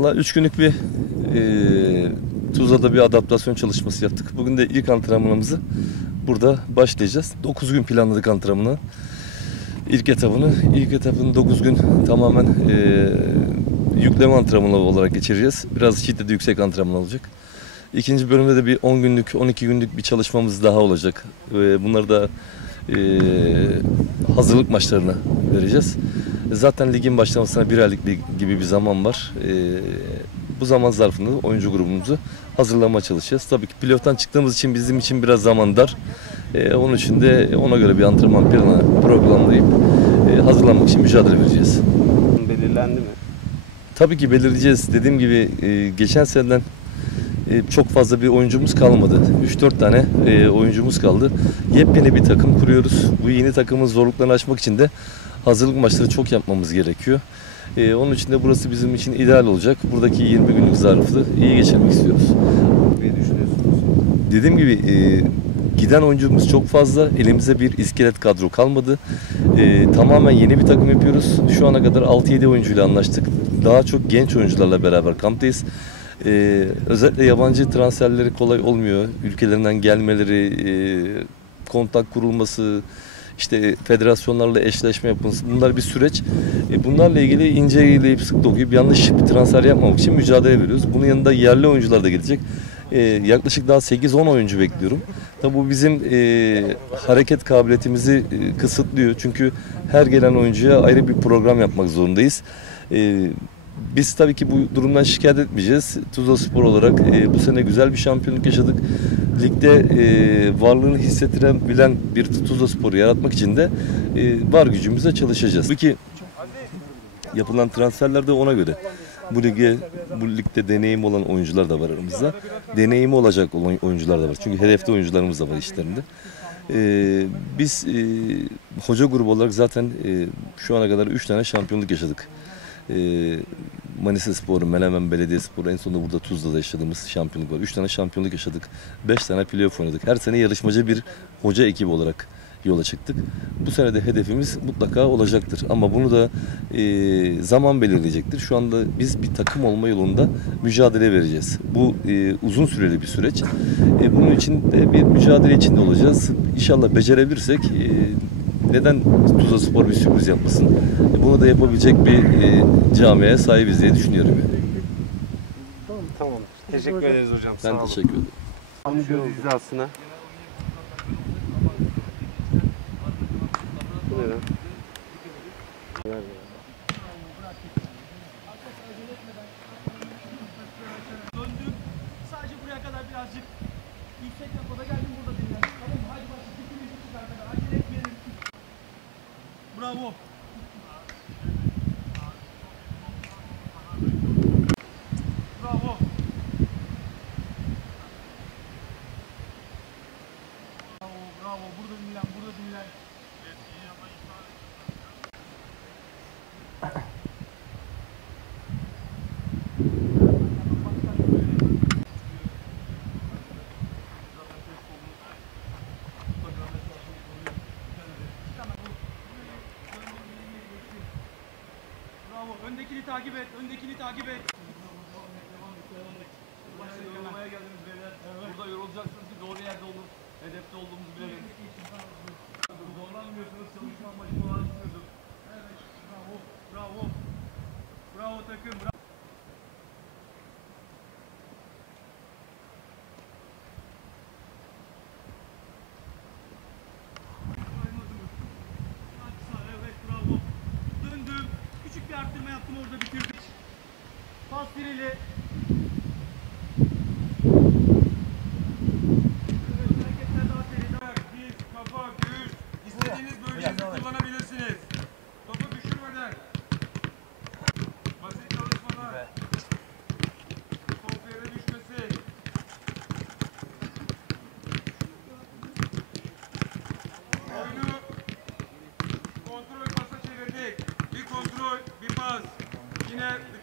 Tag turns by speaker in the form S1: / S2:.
S1: Valla 3 günlük bir e, Tuzla'da bir adaptasyon çalışması yaptık. Bugün de ilk antrenmanımızı burada başlayacağız. 9 gün planladık antrenmanı. İlk etabını, ilk etapını 9 gün tamamen e, yükleme antrenmanı olarak geçireceğiz. Biraz şiddetli yüksek antrenman olacak. İkinci bölümde de bir 10 günlük, 12 günlük bir çalışmamız daha olacak. E, bunları da e, hazırlık maçlarına vereceğiz. Zaten ligin başlamasına bir aylık bir, gibi bir zaman var. E, bu zaman zarfında oyuncu grubumuzu hazırlamaya çalışacağız. Tabii ki pilottan çıktığımız için bizim için biraz zaman dar. E, onun için de ona göre bir antrenman planı programlayıp e, hazırlanmak için mücadele vereceğiz.
S2: Belirlendi mi?
S1: Tabii ki belirleyeceğiz. Dediğim gibi e, geçen seneden e, çok fazla bir oyuncumuz kalmadı. 3-4 tane e, oyuncumuz kaldı. Yepyeni bir takım kuruyoruz. Bu yeni takımın zorluklarını aşmak için de hazırlık maçları çok yapmamız gerekiyor. E, onun için de burası bizim için ideal olacak. Buradaki 20 günlük zarfı iyi geçirmek istiyoruz.
S2: Ne düşünüyorsunuz?
S1: Dediğim gibi e, giden oyuncumuz çok fazla. Elimizde bir iskelet kadro kalmadı. E, tamamen yeni bir takım yapıyoruz. Şu ana kadar 6-7 oyuncuyla anlaştık. Daha çok genç oyuncularla beraber kamptayız. E, özellikle yabancı transferleri kolay olmuyor. Ülkelerinden gelmeleri, e, kontak kurulması, işte federasyonlarla eşleşme yapılması bunlar bir süreç. E, bunlarla ilgili inceleyip sık dokuyup yanlış bir transfer yapmamak için mücadele veriyoruz. Bunun yanında yerli oyuncular da gelecek. E, yaklaşık daha 8-10 oyuncu bekliyorum. Tabi bu bizim e, hareket kabiliyetimizi e, kısıtlıyor. Çünkü her gelen oyuncuya ayrı bir program yapmak zorundayız. E, biz tabii ki bu durumdan şikayet etmeyeceğiz. Tuzla Spor olarak e, bu sene güzel bir şampiyonluk yaşadık. Ligde e, varlığını hissettirebilen bir Tuzla Spor'u yaratmak için de e, var gücümüzle çalışacağız. Tabii ki yapılan transferler de ona göre. Bu lige, bu ligde deneyim olan oyuncular da var aramızda. Deneyimi olacak olan oyuncular da var. Çünkü hedefte oyuncularımız da var işlerinde. Ee, biz e, hoca grubu olarak zaten e, şu ana kadar 3 tane şampiyonluk yaşadık. Ee, Manisa Sporu, Menemen Belediyesporu en sonunda burada Tuzla'da yaşadığımız şampiyonluk var. 3 tane şampiyonluk yaşadık. 5 tane playoff oynadık. Her sene yarışmacı bir hoca ekibi olarak yola çıktık. Bu sene de hedefimiz mutlaka olacaktır. Ama bunu da e, zaman belirleyecektir. Şu anda biz bir takım olma yolunda mücadele vereceğiz. Bu e, uzun süreli bir süreç. E, bunun için de bir mücadele içinde olacağız. İnşallah becerebilirsek e, neden Tuzla Spor bir sürpriz yapmasın? E, bunu da yapabilecek bir e, camiaya sahibiz diye düşünüyorum. Yani.
S2: Tamam. Teşekkür ederiz hocam.
S1: Ben
S2: Sağ olun.
S1: teşekkür ederim.
S2: Tam göz hizasına. Bu ne lan?
S3: 大 Öndekini takip et. Öndekini takip et. Daha...
S4: Diz, kafa, göğüs. İstediğiniz bölgenizi kullanabilirsiniz. Topu düşürmeden. Basit çalışmalar. Top yere düşmesi. Oyunu kontrol pasa çevirdik. Bir kontrol, bir pas. Yine